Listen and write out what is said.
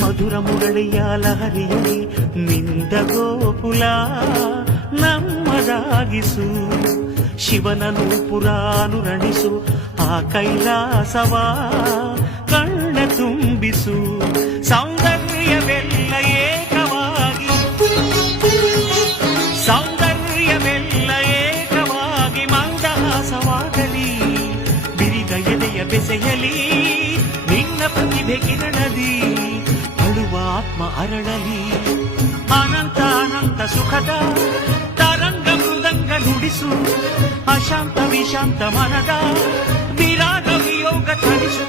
ಮಧುರ ಮುರಳಿಯ ಲಹರಿಯಲಿ ನಿಂದ ಗೋಕುಲ ನಮ್ಮದಾಗಿಸು, ಶಿವನನು ಪುರಾನುರಣಿಸು ಆ ಕೈಲಾಸವ ಕಣ್ಣ ತುಂಬಿಸು. ಸೌಂದರ್ಯವೆಲ್ಲ ಏಕವಾಗಿ, ಸೌಂದರ್ಯವೆಲ್ಲ ಏಕವಾಗಿ ಮಂದಹಾಸವಾಗಲಿ, ಬಿರಿದ ಎದೆಯ ಬೆಸೆಯಲಿ ನಿನ್ನ ಪ್ರತಿಭೆ ಕಿರಣದಿ, ಅಳುವ ಆತ್ಮ ಅರಳಲಿ ಅನಂತ ಅನಂತ ಸುಖದ ತರಂಗ ಮೃದಂಗ ನುಡಿಸು. ಅಶಾಂತ ವಿಶಾಂತ ಮನದ ವಿರಾಗ ವಿಯೋಗ ಥಳಿಸು.